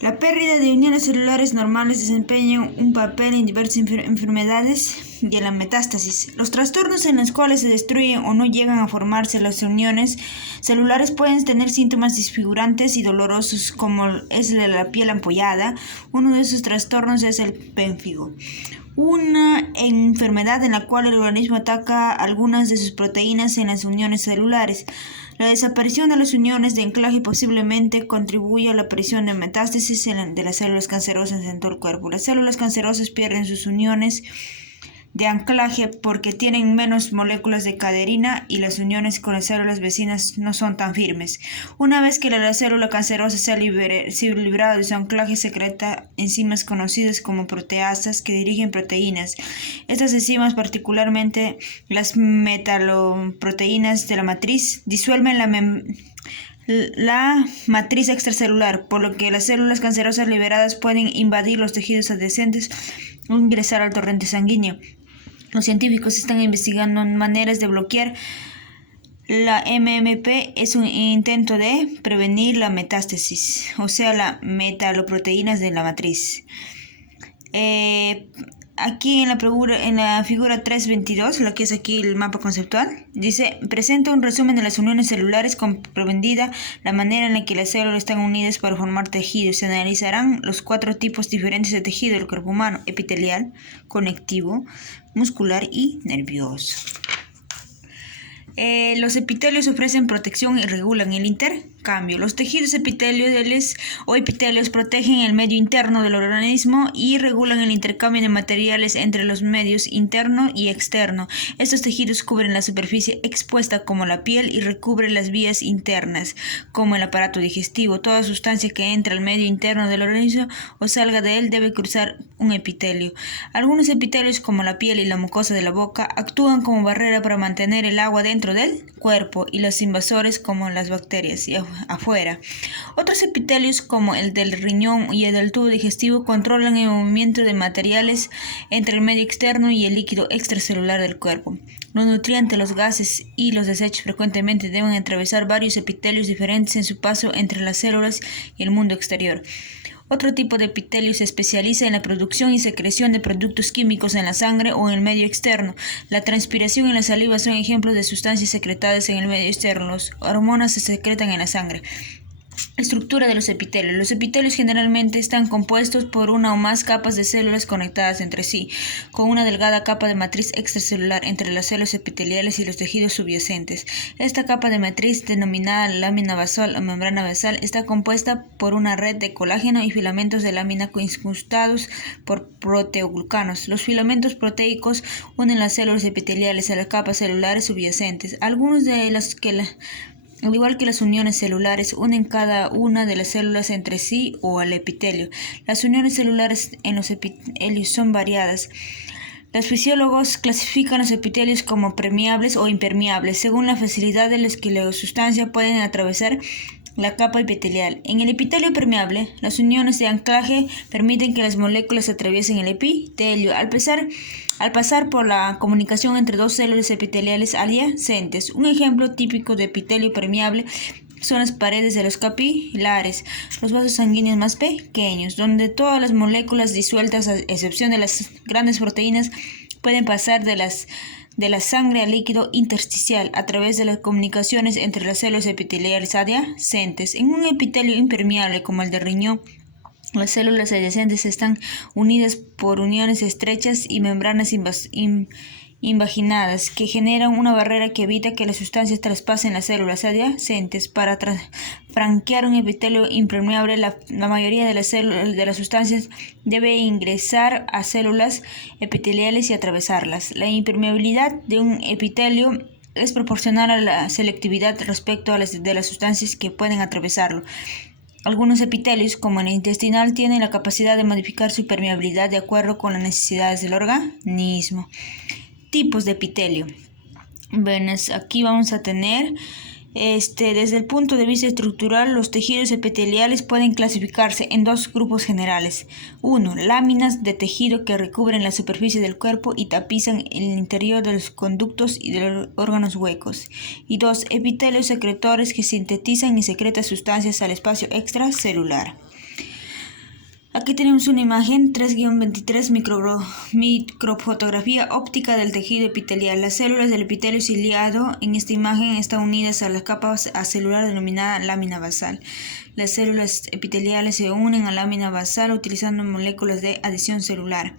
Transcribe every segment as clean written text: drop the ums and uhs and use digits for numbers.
La pérdida de uniones celulares normales desempeña un papel en diversas enfermedades y en la metástasis. Los trastornos en los cuales se destruyen o no llegan a formarse las uniones celulares pueden tener síntomas disfigurantes y dolorosos como es el de la piel ampollada. Uno de esos trastornos es el pénfigo, una enfermedad en la cual el organismo ataca algunas de sus proteínas en las uniones celulares. La desaparición de las uniones de anclaje posiblemente contribuye a la aparición de metástasis de las células cancerosas en todo el cuerpo. Las células cancerosas pierden sus uniones de anclaje porque tienen menos moléculas de caderina y las uniones con las células vecinas no son tan firmes. Una vez que la célula cancerosa se ha librado de su anclaje, secreta enzimas conocidas como proteasas que dirigen proteínas. Estas enzimas, particularmente las metaloproteínas de la matriz, disuelven la matriz extracelular, por lo que las células cancerosas liberadas pueden invadir los tejidos adyacentes o ingresar al torrente sanguíneo. Los científicos están investigando maneras de bloquear la MMP. Es un intento de prevenir la metástasis, o sea, las metaloproteínas de la matriz. Aquí en la figura 3.22, lo que es aquí el mapa conceptual, dice, presenta un resumen de las uniones celulares comprendida la manera en la que las células están unidas para formar tejidos. Se analizarán los 4 tipos diferentes de tejido del cuerpo humano: epitelial, conectivo, muscular y nervioso. Los epitelios ofrecen protección y regulan el intercambio. Los tejidos epiteliales o epitelios protegen el medio interno del organismo y regulan el intercambio de materiales entre los medios interno y externo. Estos tejidos cubren la superficie expuesta como la piel y recubren las vías internas como el aparato digestivo. Toda sustancia que entra al medio interno del organismo o salga de él debe cruzar un epitelio. Algunos epitelios, como la piel y la mucosa de la boca, actúan como barrera para mantener el agua dentro del cuerpo y los invasores como las bacterias y afuera. Otros epitelios, como el del riñón y el del tubo digestivo, controlan el movimiento de materiales entre el medio externo y el líquido extracelular del cuerpo. Los nutrientes, los gases y los desechos frecuentemente deben atravesar varios epitelios diferentes en su paso entre las células y el mundo exterior. Otro tipo de epitelio se especializa en la producción y secreción de productos químicos en la sangre o en el medio externo. La transpiración y la saliva son ejemplos de sustancias secretadas en el medio externo. Las hormonas se secretan en la sangre. Estructura de los epitelios. Los epitelios generalmente están compuestos por una o más capas de células conectadas entre sí, con una delgada capa de matriz extracelular entre las células epiteliales y los tejidos subyacentes. Esta capa de matriz, denominada lámina basal o membrana basal, está compuesta por una red de colágeno y filamentos de lámina incrustados por proteoglucanos. Los filamentos proteicos unen las células epiteliales a las capas celulares subyacentes. Algunos de los que al igual que las uniones celulares, unen cada una de las células entre sí o al epitelio. Las uniones celulares en los epitelios son variadas. Los fisiólogos clasifican los epitelios como permeables o impermeables, según la facilidad de los que la sustancia pueden atravesar la capa epitelial. En el epitelio permeable, las uniones de anclaje permiten que las moléculas atraviesen el epitelio al pasar por la comunicación entre dos células epiteliales adyacentes. Un ejemplo típico de epitelio permeable son las paredes de los capilares, los vasos sanguíneos más pequeños, donde todas las moléculas disueltas, a excepción de las grandes proteínas, pueden pasar de la sangre al líquido intersticial a través de las comunicaciones entre las células epiteliales adyacentes. En un epitelio impermeable como el del riñón, las células adyacentes están unidas por uniones estrechas y membranas invaginadas que generan una barrera que evita que las sustancias traspasen las células adyacentes. Para franquear un epitelio impermeable, la mayoría de las sustancias debe ingresar a células epiteliales y atravesarlas. La impermeabilidad de un epitelio es proporcional a la selectividad respecto a de las sustancias que pueden atravesarlo. Algunos epitelios, como el intestinal, tienen la capacidad de modificar su permeabilidad de acuerdo con las necesidades del organismo. Tipos de epitelio. Bueno, aquí vamos a tener, desde el punto de vista estructural, los tejidos epiteliales pueden clasificarse en 2 grupos generales. 1. Láminas de tejido que recubren la superficie del cuerpo y tapizan el interior de los conductos y de los órganos huecos. Y 2. Epitelios secretores que sintetizan y secretan sustancias al espacio extracelular. Aquí tenemos una imagen 3-23 microfotografía óptica del tejido epitelial. Las células del epitelio ciliado en esta imagen están unidas a la capa celular denominada lámina basal. Las células epiteliales se unen a la lámina basal utilizando moléculas de adhesión celular.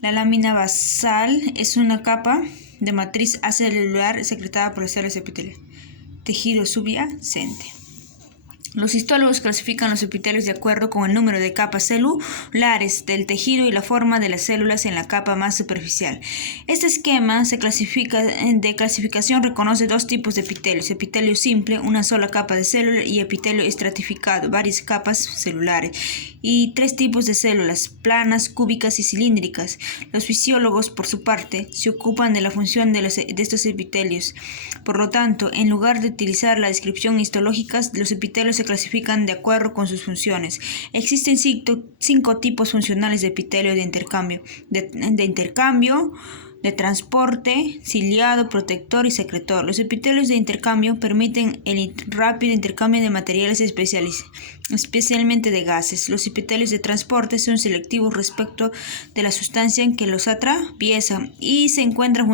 La lámina basal es una capa de matriz acelular secretada por las células epiteliales. Tejido subyacente. Los histólogos clasifican los epitelios de acuerdo con el número de capas celulares del tejido y la forma de las células en la capa más superficial. Este esquema de clasificación reconoce dos tipos de epitelios: epitelio simple, una sola capa de célula, y epitelio estratificado, varias capas celulares, y tres tipos de células: planas, cúbicas y cilíndricas. Los fisiólogos, por su parte, se ocupan de la función de estos epitelios. Por lo tanto, en lugar de utilizar la descripción histológica, los epitelios se clasifican de acuerdo con sus funciones. Existen cinco tipos funcionales de epitelio de intercambio: de transporte, ciliado, protector y secretor. Los epitelios de intercambio permiten el rápido intercambio de materiales especialmente de gases. Los epitelios de transporte son selectivos respecto de la sustancia en que los atraviesa y se encuentran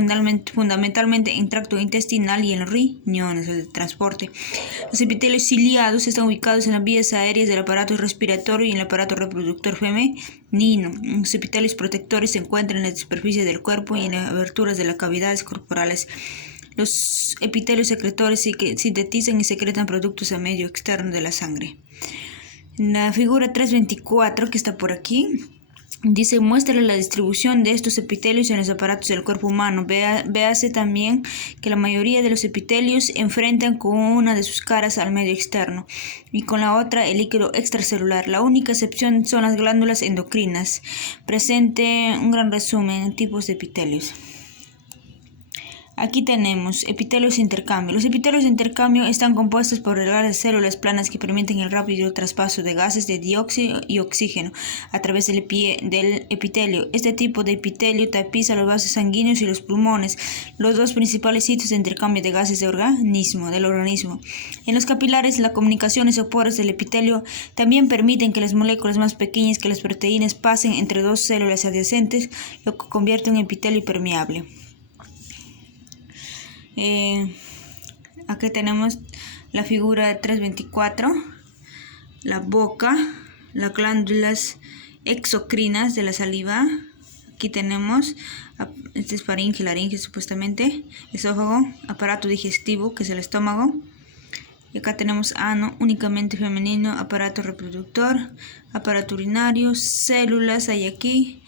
fundamentalmente en tracto intestinal y en los riñones. El de transporte. Los epitelios ciliados están ubicados en las vías aéreas del aparato respiratorio y en el aparato reproductor femenino. Los epitelios protectores se encuentran en la superficie del cuerpo y en las aberturas de las cavidades corporales. Los epitelios secretores sintetizan y secretan productos a medio externo de la sangre. En la figura 3.24, que está por aquí, dice: muestra la distribución de estos epitelios en los aparatos del cuerpo humano. Véase también que la mayoría de los epitelios enfrentan con una de sus caras al medio externo y con la otra el líquido extracelular. La única excepción son las glándulas endocrinas. Presente un gran resumen en tipos de epitelios. Aquí tenemos epitelios de intercambio. Los epitelios de intercambio están compuestos por delgadas células planas que permiten el rápido traspaso de gases de dióxido y oxígeno a través del epitelio. Este tipo de epitelio tapiza los vasos sanguíneos y los pulmones, los dos principales sitios de intercambio de gases del organismo. En los capilares, las comunicaciones o poros del epitelio también permiten que las moléculas más pequeñas que las proteínas pasen entre dos células adyacentes, lo que convierte un epitelio permeable. Aquí tenemos la figura 3.24, la boca, las glándulas exocrinas de la saliva. Aquí tenemos, este es laringe supuestamente, esófago, aparato digestivo, que es el estómago. Y acá tenemos ano, únicamente femenino, aparato reproductor, aparato urinario, células hay aquí.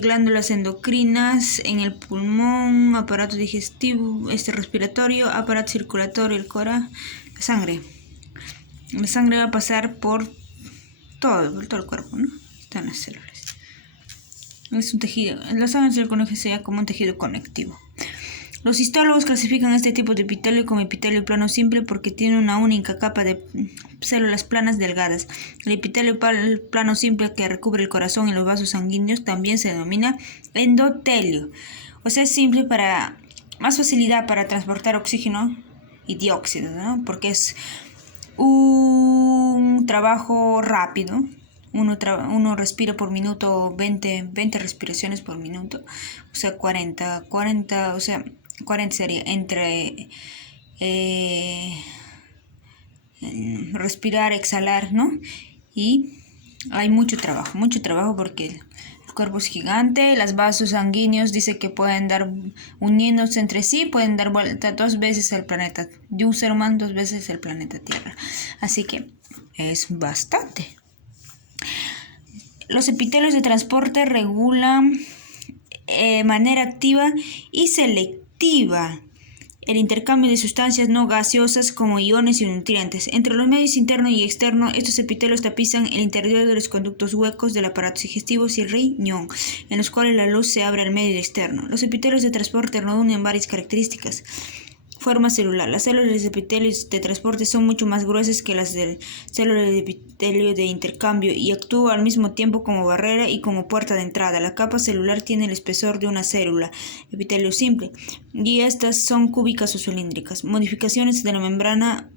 Glándulas endocrinas en el pulmón, aparato digestivo, respiratorio, aparato circulatorio, el corazón, la sangre. La sangre va a pasar por todo el cuerpo, ¿no? Están las células. Es un tejido. La sangre se le conoce como un tejido conectivo. Los histólogos clasifican este tipo de epitelio como epitelio plano simple porque tiene una única capa de células planas delgadas. El epitelio plano simple que recubre el corazón y los vasos sanguíneos también se denomina endotelio. O sea, es simple para más facilidad para transportar oxígeno y dióxido, ¿no? Porque es un trabajo rápido. Uno respira por minuto 20 respiraciones por minuto, o sea 40, o sea 40 sería entre respirar, exhalar, ¿no? Y hay mucho trabajo porque el cuerpo es gigante. Los vasos sanguíneos dice que pueden dar, uniéndose entre sí, pueden dar vuelta 2 veces al planeta, de un ser humano 2 veces el planeta Tierra. Así que es bastante. Los epitelios de transporte regulan de manera activa y selectiva el intercambio de sustancias no gaseosas como iones y nutrientes. Entre los medios interno y externo, estos epitelios tapizan el interior de los conductos huecos del aparato digestivo y el riñón, en los cuales la luz se abre al medio externo. Los epitelios de transporte reúnen varias características. Forma celular. Las células de epitelios de transporte son mucho más gruesas que las de células de epitelio de intercambio y actúan al mismo tiempo como barrera y como puerta de entrada. La capa celular tiene el espesor de una célula, epitelio simple, y estas son cúbicas o cilíndricas. Modificaciones de la membrana.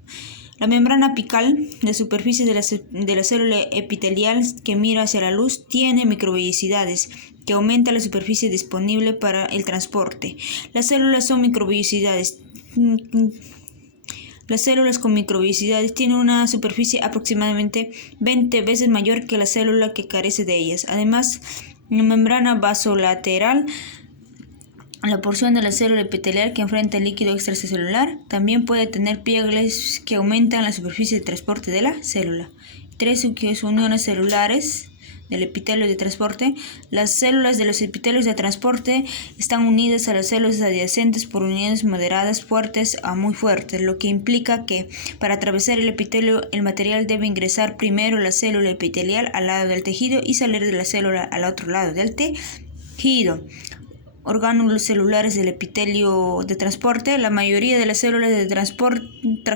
La membrana apical, la superficie de la célula epitelial que mira hacia la luz, tiene microvellosidades que aumenta la superficie disponible para el transporte. Las células son microvellosidades. Las células con microvellosidades tienen una superficie aproximadamente 20 veces mayor que la célula que carece de ellas. Además, la membrana vasolateral, la porción de la célula epitelial que enfrenta el líquido extracelular, también puede tener pliegues que aumentan la superficie de transporte de la célula. 3 uniones celulares del epitelio de transporte. Las células de los epitelios de transporte están unidas a las células adyacentes por uniones moderadas fuertes a muy fuertes, lo que implica que para atravesar el epitelio el material debe ingresar primero la célula epitelial al lado del tejido y salir de la célula al otro lado del tejido. Orgánulos celulares del epitelio de transporte. La mayoría de las células de transporte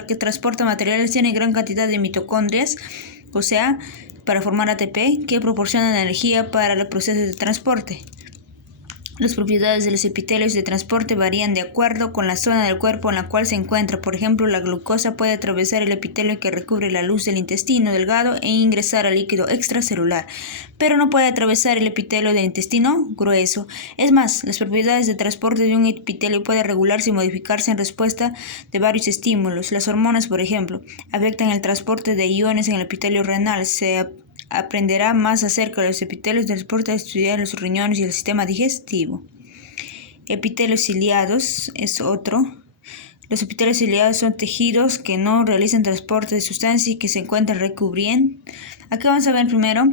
que transportan materiales tienen gran cantidad de mitocondrias, o sea, para formar ATP, que proporcionan energía para el proceso de transporte. Las propiedades de los epitelios de transporte varían de acuerdo con la zona del cuerpo en la cual se encuentra. Por ejemplo, la glucosa puede atravesar el epitelio que recubre la luz del intestino delgado e ingresar al líquido extracelular, pero no puede atravesar el epitelio del intestino grueso. Es más, las propiedades de transporte de un epitelio pueden regularse y modificarse en respuesta de varios estímulos. Las hormonas, por ejemplo, afectan el transporte de iones en el epitelio renal. Se aprenderá más acerca de los epitelios de transporte a estudiar los riñones y el sistema digestivo. Epitelios ciliados es otro. Los epitelios ciliados son tejidos que no realizan transporte de sustancias y que se encuentran recubriendo. Aquí vamos a ver primero,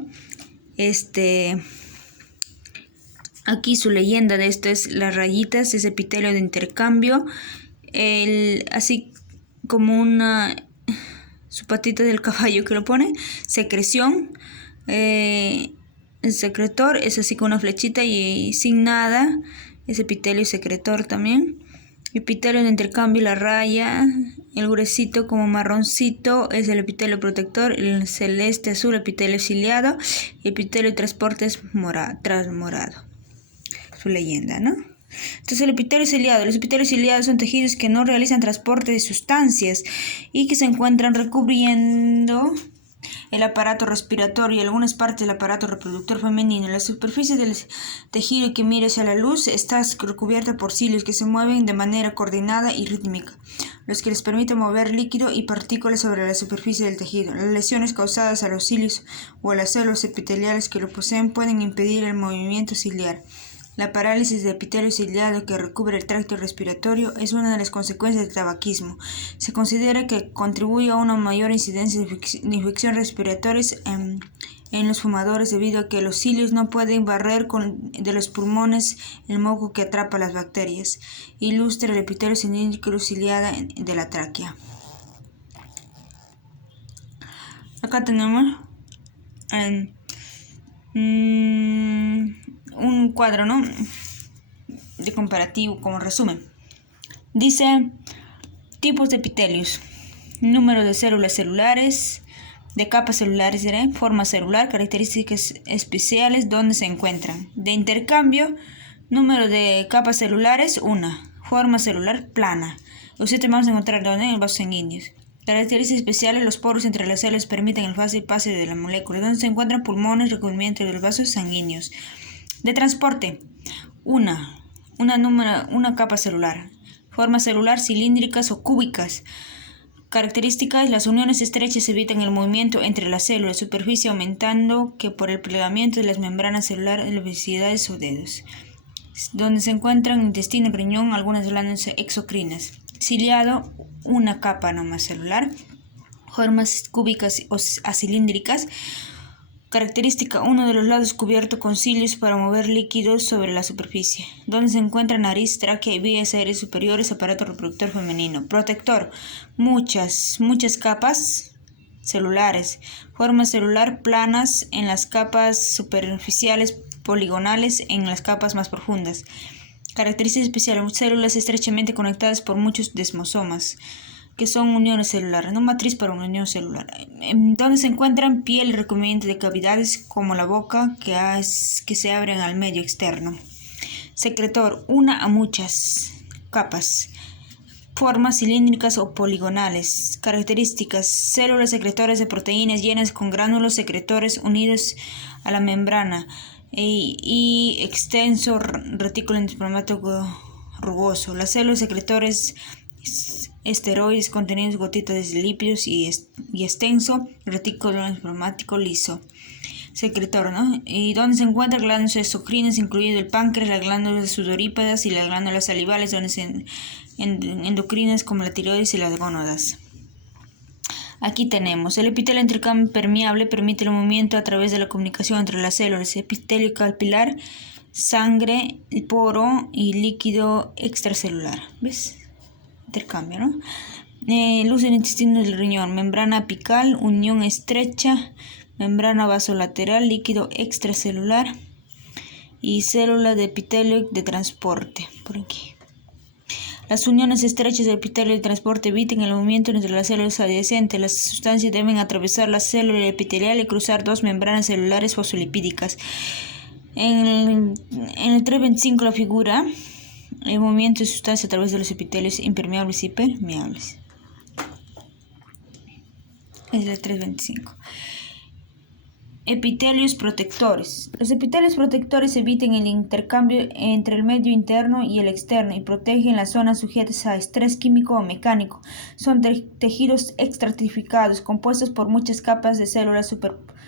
aquí su leyenda de esto es las rayitas, es epitelio de intercambio, así como su patita del caballo que lo pone, secreción, el secretor es así con una flechita y sin nada, es epitelio secretor también. Epitelio de intercambio, la raya, el gruesito como marroncito es el epitelio protector, el celeste azul epitelio ciliado, epitelio de transporte es morado. Su leyenda, ¿no? Entonces el epitelio ciliado. Los epitelios ciliados son tejidos que no realizan transporte de sustancias y que se encuentran recubriendo el aparato respiratorio y algunas partes del aparato reproductor femenino. La superficie del tejido que mira hacia la luz está recubierta por cilios que se mueven de manera coordinada y rítmica, los que les permiten mover líquido y partículas sobre la superficie del tejido. Las lesiones causadas a los cilios o a las células epiteliales que lo poseen pueden impedir el movimiento ciliar. La parálisis de epitelio ciliado que recubre el tracto respiratorio es una de las consecuencias del tabaquismo. Se considera que contribuye a una mayor incidencia de infecciones respiratorias en los fumadores debido a que los cilios no pueden barrer de los pulmones el moco que atrapa las bacterias. Ilustra el epitelio cilíndrico ciliado de la tráquea. Acá tenemos un cuadro, ¿no?, de comparativo como resumen. Dice tipos de epitelios, número de células celulares, de capas celulares, forma celular, características especiales, dónde se encuentran. De intercambio, número de capas celulares, 1. Forma celular plana. Los 7 vamos a encontrar en los vasos sanguíneos. Características especiales, los poros entre las células permiten el fácil pase de la molécula, donde se encuentran pulmones, recubrimiento de los vasos sanguíneos. De transporte, una capa celular. Forma celular cilíndricas o cúbicas. Características, las uniones estrechas evitan el movimiento entre las células, superficie aumentando que por el plegamiento de las membranas celulares de las velocidades o dedos. Donde se encuentran intestino, riñón, algunas glándulas exocrinas. Ciliado, una capa nomás celular. Formas cúbicas o acilíndricas. Característica, uno de los lados cubierto con cilios para mover líquidos sobre la superficie. Donde se encuentra nariz, tráquea y vías aéreas superiores, aparato reproductor femenino. Protector, muchas capas celulares. Forma celular planas en las capas superficiales, poligonales en las capas más profundas. Características especiales, células estrechamente conectadas por muchos desmosomas, que son uniones celulares, no matriz para una unión celular. Donde se encuentran piel y recubrimiento de cavidades como la boca que se abren al medio externo. Secretor, una a muchas capas. Formas cilíndricas o poligonales. Características: células secretoras de proteínas llenas con gránulos secretores unidos a la membrana y extenso retículo endoplasmático rugoso. Las células secretores esteroides contenidos gotitas de lípidos y extenso retículo endoplasmático liso. Secretor, ¿no? Y donde se encuentran glándulas exocrinas, incluido el páncreas, las glándulas sudoríparas y las glándulas salivales, donde se endocrinas como la tiroides y las gónadas. Aquí tenemos el epitelio intercambio permeable, permite el movimiento a través de la comunicación entre las células. Epitelio capilar, sangre, poro y líquido extracelular. ¿Ves? Intercambio, ¿no? Luz del intestino del riñón, membrana apical, unión estrecha, membrana vasolateral, líquido extracelular y célula de epitelio de transporte. Por aquí. Las uniones estrechas del epitelio de transporte evitan el movimiento entre las células adyacentes. Las sustancias deben atravesar la célula epitelial y cruzar dos membranas celulares fosfolipídicas. En el 3.25 la figura el movimiento de sustancias a través de los epitelios impermeables y permeables. Es el 3.25. Epitelios protectores. Los epitelios protectores evitan el intercambio entre el medio interno y el externo y protegen las zonas sujetas a estrés químico o mecánico. Son tejidos estratificados compuestos por muchas capas de células superpuestas.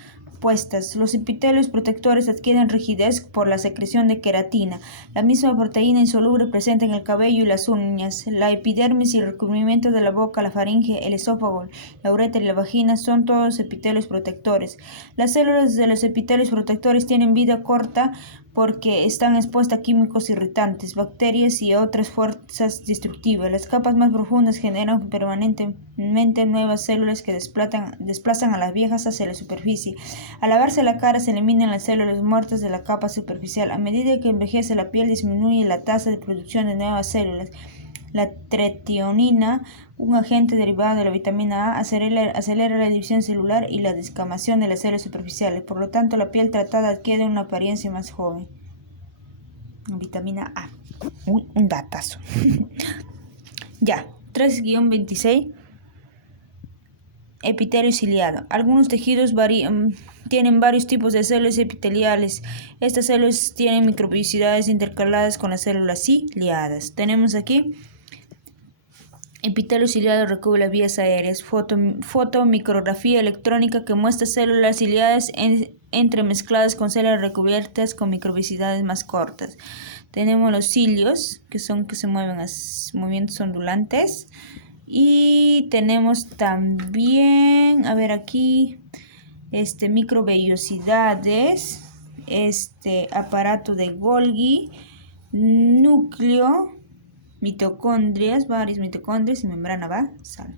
Los epitelios protectores adquieren rigidez por la secreción de queratina, la misma proteína insoluble presente en el cabello y las uñas. La epidermis y el recubrimiento de la boca, la faringe, el esófago, la uretra y la vagina son todos epitelios protectores. Las células de los epitelios protectores tienen vida corta porque están expuestas a químicos irritantes, bacterias y otras fuerzas destructivas. Las capas más profundas generan permanentemente nuevas células que desplazan a las viejas hacia la superficie. Al lavarse la cara se eliminan las células muertas de la capa superficial. A medida que envejece la piel disminuye la tasa de producción de nuevas células. La tretionina, un agente derivado de la vitamina A, acelera la división celular y la descamación de las células superficiales. Por lo tanto, la piel tratada adquiere una apariencia más joven. Vitamina A. Un datazo. Ya, 3-26. Epitelio ciliado. Algunos tejidos tienen varios tipos de células epiteliales. Estas células tienen microvellosidades intercaladas con las células ciliadas. Tenemos aquí epitelio ciliado recubre las vías aéreas. Fotomicrografía electrónica que muestra células ciliadas entremezcladas con células recubiertas con microvellosidades más cortas. Tenemos los cilios, que se mueven a movimientos ondulantes. Y tenemos también, a ver aquí, microvellosidades, aparato de Golgi, núcleo, mitocondrias, varias mitocondrias y membrana basal.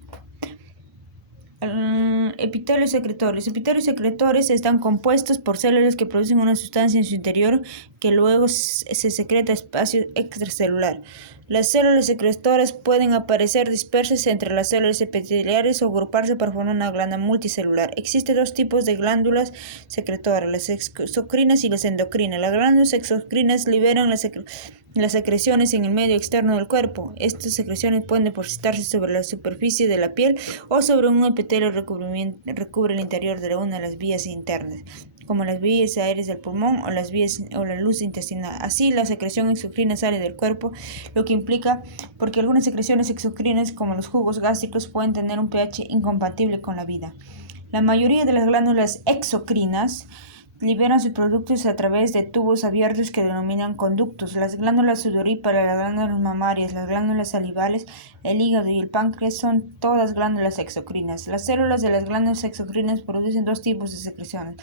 Epitelios secretores. Los epitelios secretores están compuestos por células que producen una sustancia en su interior que luego se secreta a espacio extracelular. Las células secretoras pueden aparecer dispersas entre las células epiteliales o agruparse para formar una glándula multicelular. Existen dos tipos de glándulas secretoras, las exocrinas y las endocrinas. Las glándulas exocrinas liberan las secreciones en el medio externo del cuerpo. Estas secreciones pueden depositarse sobre la superficie de la piel o sobre un epitelio recubre el interior de una de las vías internas, como las vías aéreas del pulmón o la luz intestinal. Así, la secreción exocrina sale del cuerpo, lo que implica porque algunas secreciones exocrinas, como los jugos gástricos, pueden tener un pH incompatible con la vida. La mayoría de las glándulas exocrinas liberan sus productos a través de tubos abiertos que denominan conductos. Las glándulas sudoríparas, las glándulas mamarias, las glándulas salivales, el hígado y el páncreas son todas glándulas exocrinas. Las células de las glándulas exocrinas producen dos tipos de secreciones.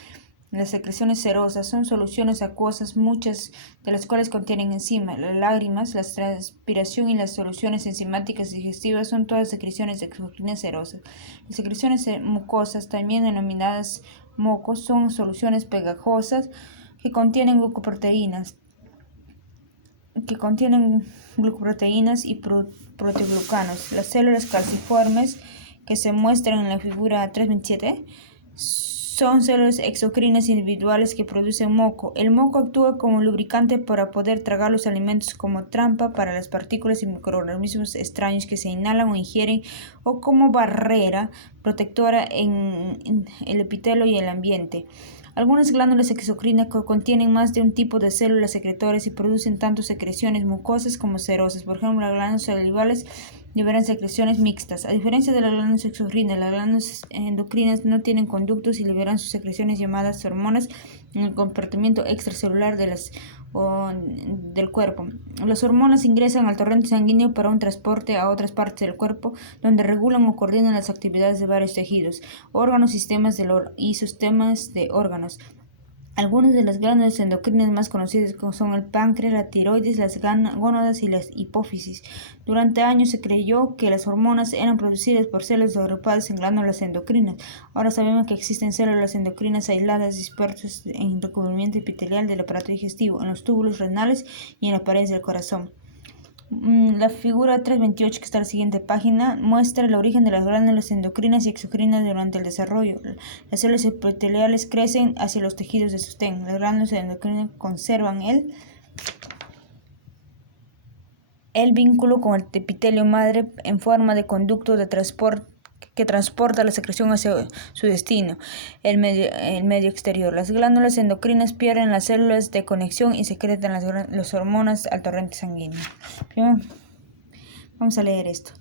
Las secreciones serosas son soluciones acuosas, muchas de las cuales contienen enzimas. Las lágrimas, la transpiración y las soluciones enzimáticas digestivas son todas secreciones exocrinas serosas. Las secreciones mucosas, también denominadas mocos, son soluciones pegajosas que contienen glucoproteínas y proteoglucanos. Las células calciformes que se muestran en la figura 3.27 son células exocrinas individuales que producen moco. El moco actúa como lubricante para poder tragar los alimentos, como trampa para las partículas y microorganismos extraños que se inhalan o ingieren, o como barrera protectora en el epitelio y el ambiente. Algunas glándulas exocrinas contienen más de un tipo de células secretoras y producen tanto secreciones mucosas como serosas. Por ejemplo, las glándulas salivales liberan secreciones mixtas. A diferencia de las glándulas exocrinas, las glándulas endocrinas no tienen conductos y liberan sus secreciones llamadas hormonas en el compartimento extracelular del cuerpo. Las hormonas ingresan al torrente sanguíneo para un transporte a otras partes del cuerpo, donde regulan o coordinan las actividades de varios tejidos, órganos, sistemas de órganos. Algunas de las glándulas endocrinas más conocidas son el páncreas, la tiroides, las gónadas y las hipófisis. Durante años se creyó que las hormonas eran producidas por células agrupadas en glándulas endocrinas. Ahora sabemos que existen células endocrinas aisladas dispersas en el recubrimiento epitelial del aparato digestivo, en los túbulos renales y en las paredes del corazón. La figura 328, que está en la siguiente página, muestra el origen de las glándulas endocrinas y exocrinas durante el desarrollo. Las células epiteliales crecen hacia los tejidos de sostén. Las glándulas endocrinas conservan el vínculo con el epitelio madre en forma de conducto de transporte que transporta la secreción hacia su destino, el medio exterior. Las glándulas endocrinas pierden las células de conexión y secretan las hormonas al torrente sanguíneo. Bien, vamos a leer esto.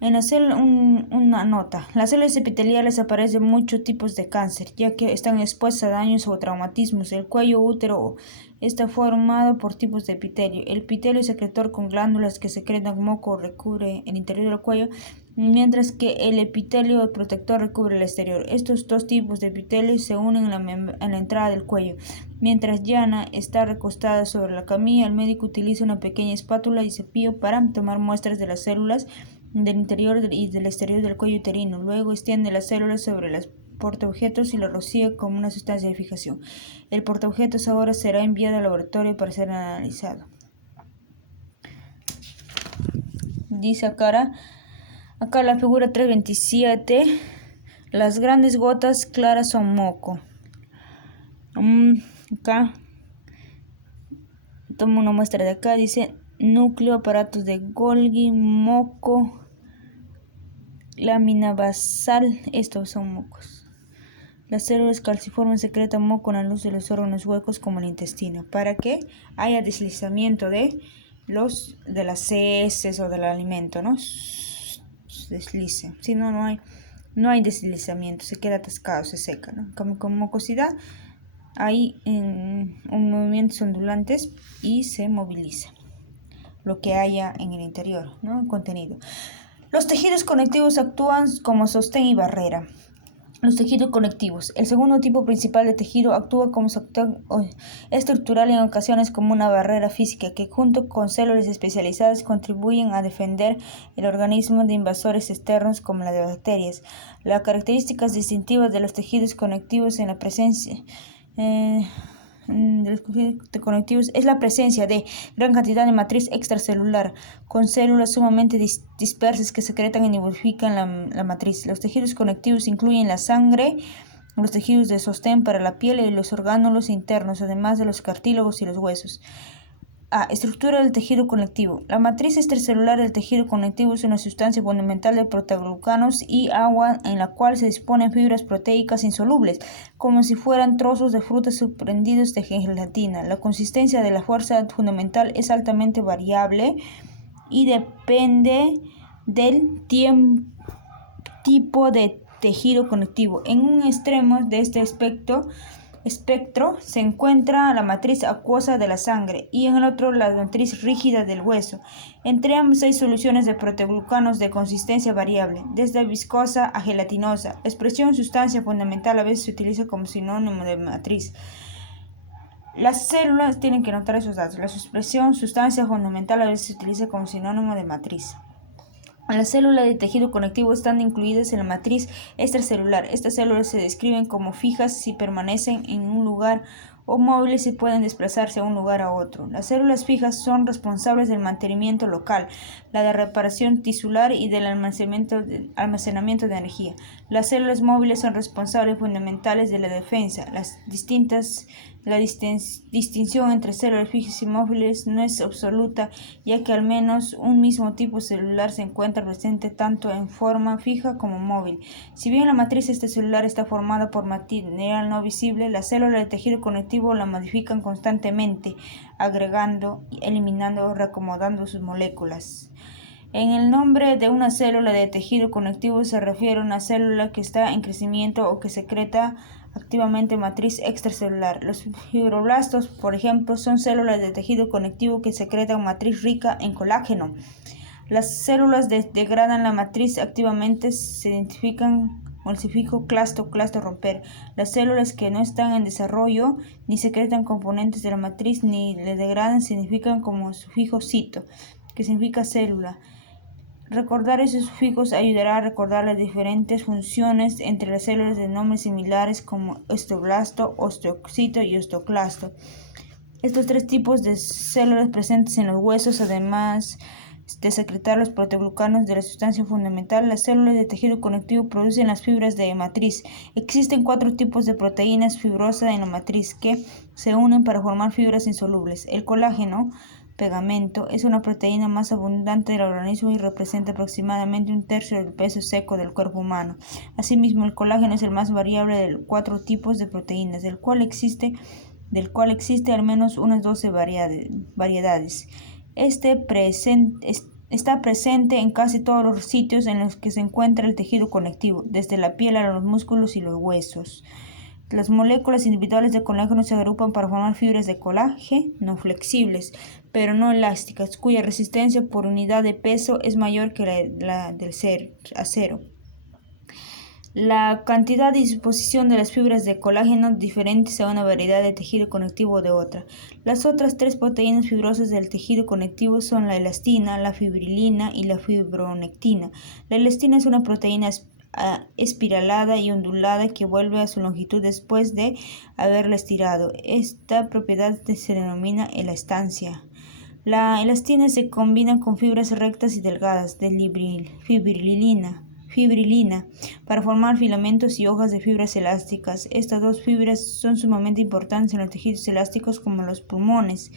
En la una nota. Las células epiteliales aparecen muchos tipos de cáncer, ya que están expuestas a daños o traumatismos. El cuello útero está formado por tipos de epitelio. El epitelio secretor con glándulas que secretan moco recubre el interior del cuello, mientras que el epitelio protector recubre el exterior. Estos dos tipos de epitelio se unen en la entrada del cuello. Mientras Yana está recostada sobre la camilla, el médico utiliza una pequeña espátula y cepillo para tomar muestras de las células del interior y del exterior del cuello uterino. Luego extiende las células sobre los portaobjetos y lo rocía con una sustancia de fijación. El portaobjetos ahora será enviado al laboratorio para ser analizado. Dice acá la figura 327, las grandes gotas claras son moco. Acá tomo una muestra de acá, dice núcleo, aparatos de Golgi, moco, lámina basal. Estos son mocos. Las células calciformes secretan moco en la luz de los órganos huecos como el intestino, para que haya deslizamiento de las heces o del alimento, ¿no? Deslice. Si no, no hay deslizamiento, se queda atascado, se seca, ¿no? Con mucosidad hay movimientos ondulantes y se moviliza lo que haya en el interior, ¿no? El contenido. Los tejidos conectivos actúan como sostén y barrera. Los tejidos conectivos. El segundo tipo principal de tejido actúa como sostén estructural y en ocasiones como una barrera física que junto con células especializadas contribuyen a defender el organismo de invasores externos como las de bacterias. Las características distintivas de los tejidos conectivos en la presencia de los conectivos es la presencia de gran cantidad de matriz extracelular con células sumamente dispersas que secretan y nidifican la matriz. Los tejidos conectivos incluyen la sangre, los tejidos de sostén para la piel y los orgánulos internos, además de los cartílagos y los huesos. Estructura del tejido conectivo. La matriz extracelular del tejido conectivo es una sustancia fundamental de proteoglucanos y agua en la cual se disponen fibras proteicas insolubles, como si fueran trozos de fruta suspendidos de gelatina. La consistencia de la fuerza fundamental es altamente variable y depende del tipo de tejido conectivo. En un extremo de este espectro se encuentra la matriz acuosa de la sangre y en el otro la matriz rígida del hueso. Entre ambas hay soluciones de proteoglucanos de consistencia variable, desde viscosa a gelatinosa. La expresión sustancia fundamental a veces se utiliza como sinónimo de matriz. Las células tienen que notar esos datos. La expresión sustancia fundamental a veces se utiliza como sinónimo de matriz. Las células de tejido conectivo están incluidas en la matriz extracelular. Estas células se describen como fijas si permanecen en un lugar o móviles y pueden desplazarse de un lugar a otro. Las células fijas son responsables del mantenimiento local, la de reparación tisular y del almacenamiento de energía. Las células móviles son responsables fundamentales de la defensa. La distinción entre células fijas y móviles no es absoluta, ya que al menos un mismo tipo celular se encuentra presente tanto en forma fija como móvil. Si bien la matriz celular está formada por material no visible, las células de tejido conectivo la modifican constantemente, agregando, eliminando o reacomodando sus moléculas. En el nombre de una célula de tejido conectivo se refiere a una célula que está en crecimiento o que secreta activamente matriz extracelular. Los fibroblastos, por ejemplo, son células de tejido conectivo que secretan matriz rica en colágeno. Las células degradan la matriz activamente, se identifican con el sufijo clasto romper. Las células que no están en desarrollo ni secretan componentes de la matriz ni le degradan se identifican como sufijo cito, que significa célula. Recordar esos sufijos ayudará a recordar las diferentes funciones entre las células de nombres similares como osteoblasto, osteocito y osteoclasto. Estos tres tipos de células presentes en los huesos, además de secretar los proteoglucanos de la sustancia fundamental, las células de tejido conectivo producen las fibras de matriz. Existen 4 tipos de proteínas fibrosas en la matriz que se unen para formar fibras insolubles. El colágeno, pegamento, es una proteína más abundante del organismo y representa aproximadamente 1/3 del peso seco del cuerpo humano. Asimismo, el colágeno es el más variable de los 4 tipos de proteínas, del cual existe al menos unas 12 variedades. Está presente en casi todos los sitios en los que se encuentra el tejido conectivo, desde la piel a los músculos y los huesos. Las moléculas individuales de colágeno se agrupan para formar fibras de colágeno flexibles, pero no elásticas, cuya resistencia por unidad de peso es mayor que la del acero. La cantidad y disposición de las fibras de colágeno diferentes a una variedad de tejido conectivo o de otra. Las otras 3 proteínas fibrosas del tejido conectivo son la elastina, la fibrilina y la fibronectina. La elastina es una proteína espiralada y ondulada que vuelve a su longitud después de haberla estirado. Esta propiedad se denomina elastancia. La elastina se combina con fibras rectas y delgadas de fibrilina para formar filamentos y hojas de fibras elásticas. Estas 2 fibras son sumamente importantes en los tejidos elásticos como los pulmones,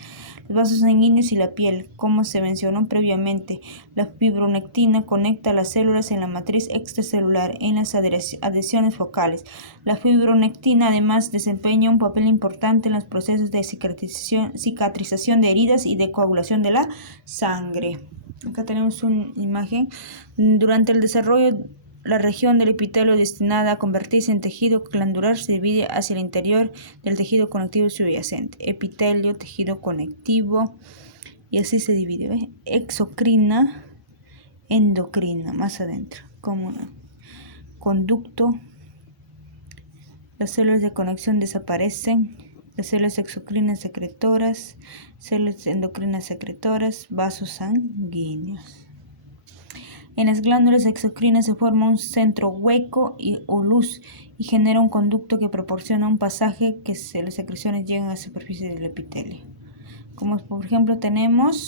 los vasos sanguíneos y la piel. Como se mencionó previamente, la fibronectina conecta las células en la matriz extracelular en las adhesiones focales. La fibronectina además desempeña un papel importante en los procesos de cicatrización de heridas y de coagulación de la sangre. Acá tenemos una imagen. Durante el desarrollo, la región del epitelio destinada a convertirse en tejido glandular se divide hacia el interior del tejido conectivo subyacente. Epitelio, tejido conectivo, y así se divide, ¿ves? Exocrina, endocrina, más adentro, como un conducto. Las células de conexión desaparecen. Las células exocrinas secretoras, células endocrinas secretoras, vasos sanguíneos. En las glándulas exocrinas se forma un centro hueco o luz y genera un conducto que proporciona un pasaje que las secreciones llegan a la superficie del epitelio. Como por ejemplo tenemos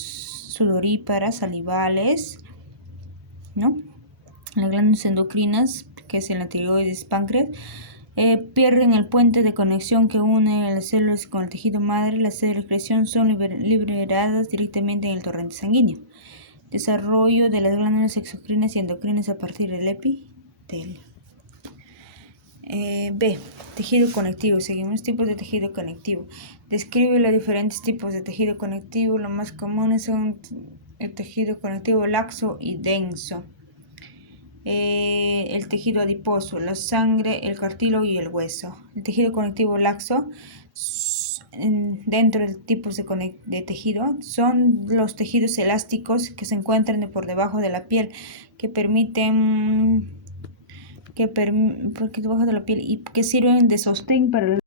sudoríparas, salivales, ¿no? Las glándulas endocrinas, que es el la tiroides, páncreas, pierden el puente de conexión que une a las células con el tejido madre. Las células de excreción son liberadas directamente en el torrente sanguíneo. Desarrollo de las glándulas exocrinas y endocrinas a partir del epitelio. B. Tejido conectivo. Seguimos tipos de tejido conectivo. Describe los diferentes tipos de tejido conectivo. Los más comunes son el tejido conectivo laxo y denso. El tejido adiposo, la sangre, el cartílago y el hueso. El tejido conectivo laxo, dentro de tipos de tejido, son los tejidos elásticos que se encuentran por debajo de la piel, y que sirven de sostén para